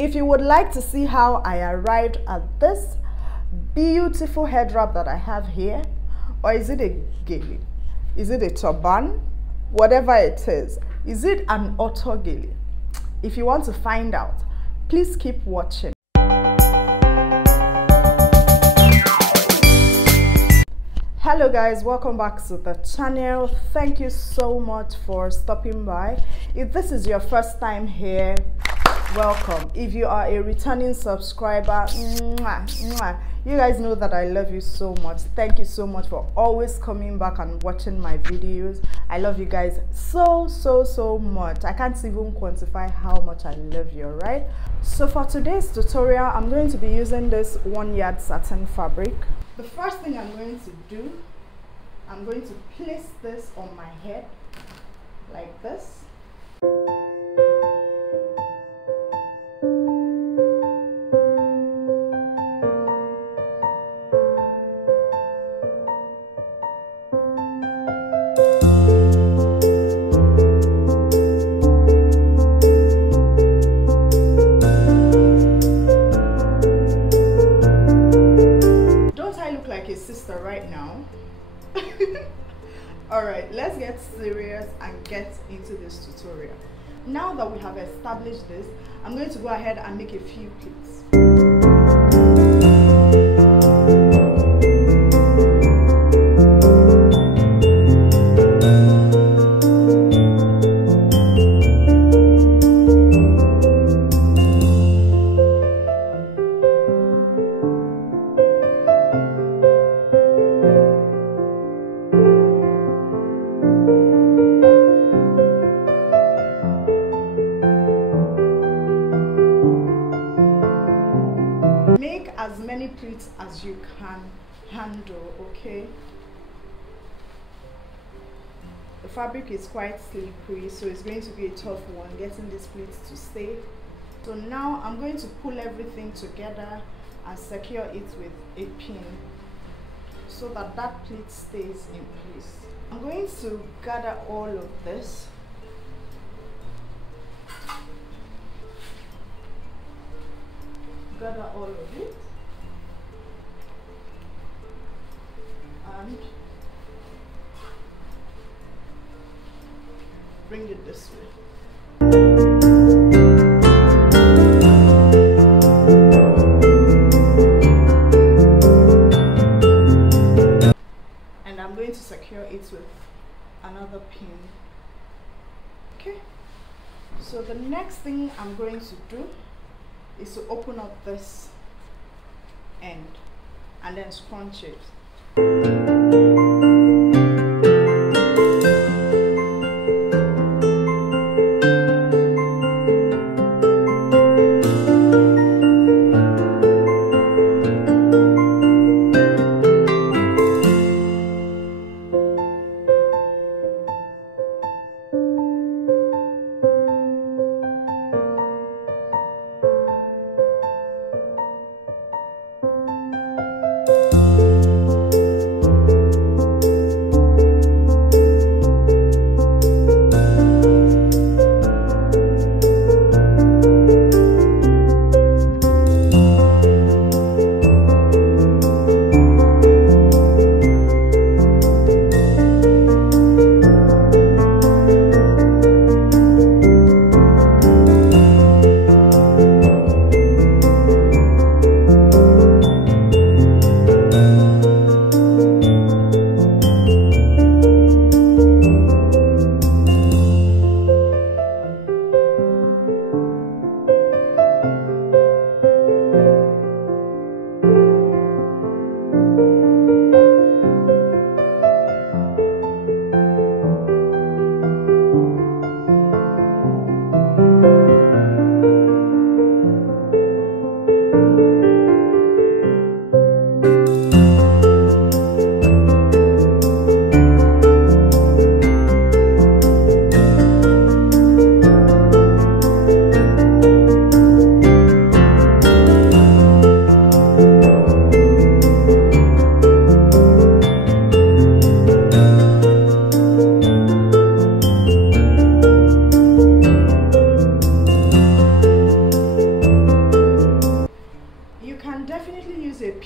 If you would like to see how I arrived at this beautiful head wrap that I have here, or is it a gele? Is it a turban? Whatever it is it an auto gele? If you want to find out, please keep watching. Hello guys, welcome back to the channel. Thank you so much for stopping by. If this is your first time here, welcome. If you are a returning subscriber, you guys know that I love you so much. Thank you so much for always coming back and watching my videos. I love you guys so much. I can't even quantify how much I love you, right? So for today's tutorial, I'm going to be using this 1-yard satin fabric. The first thing I'm going to do, I'm going to place this on my head like this. Right now. Alright, let's get serious and get into this tutorial. Now that we have established this, I'm going to go ahead and make a few pleats. Make as many pleats as you can handle, okay? The fabric is quite slippery, so it's going to be a tough one getting these pleats to stay. So now I'm going to pull everything together and secure it with a pin so that that pleat stays in place. I'm going to gather all of this. Gather all of it and bring it this way. And I'm going to secure it with another pin. Okay, so the next thing I'm going to do is to open up this end and then scrunch it.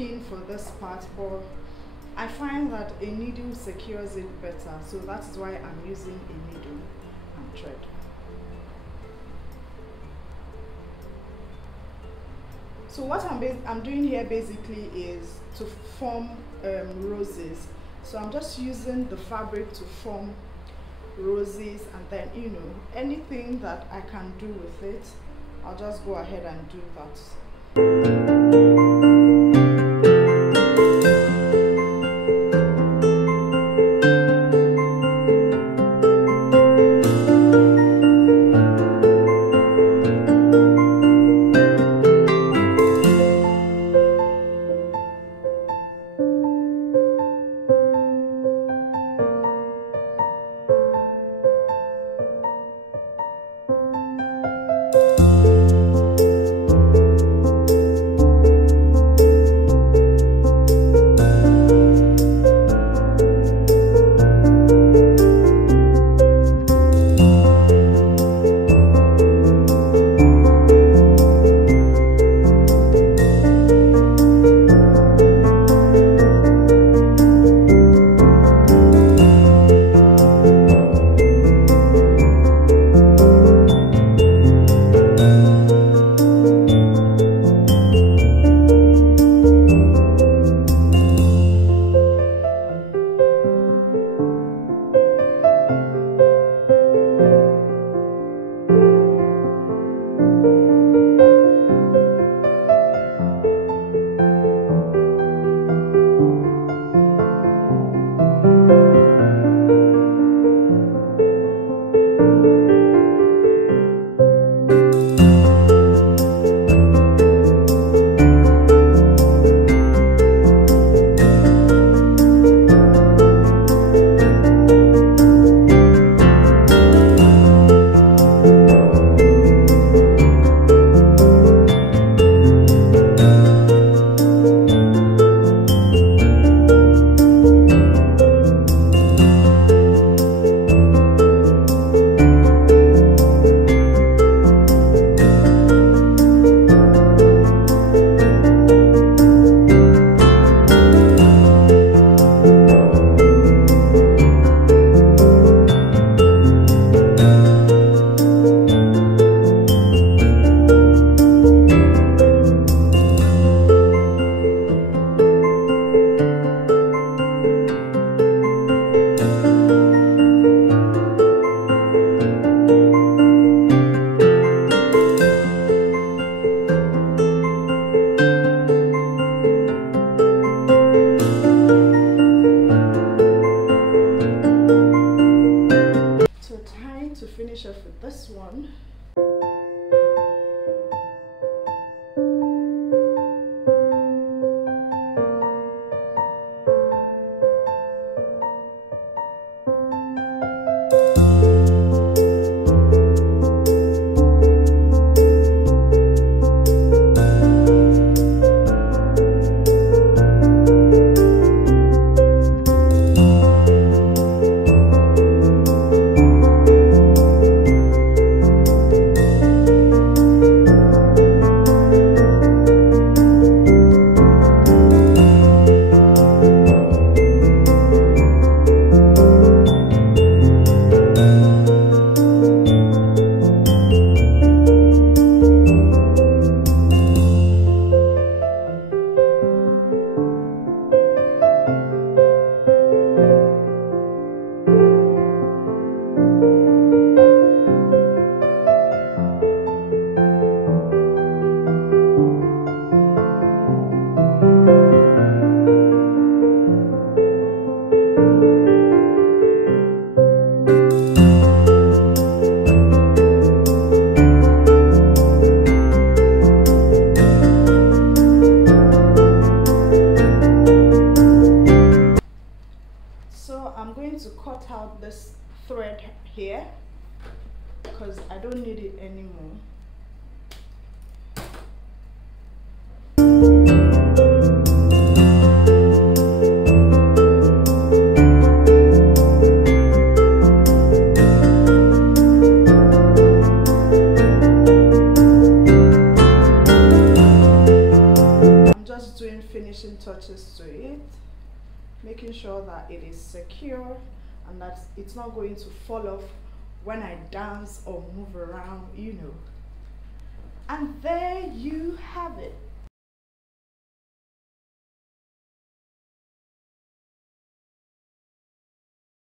pin for this part, but I find that a needle secures it better, so that is why I'm using a needle and thread. So what I'm doing here basically is to form roses. So I'm just using the fabric to form roses, and then, you know, anything that I can do with it, I'll just go ahead and do that. finishing touches to it, making sure that it is secure and that it's not going to fall off when I dance or move around, you know. And there you have it.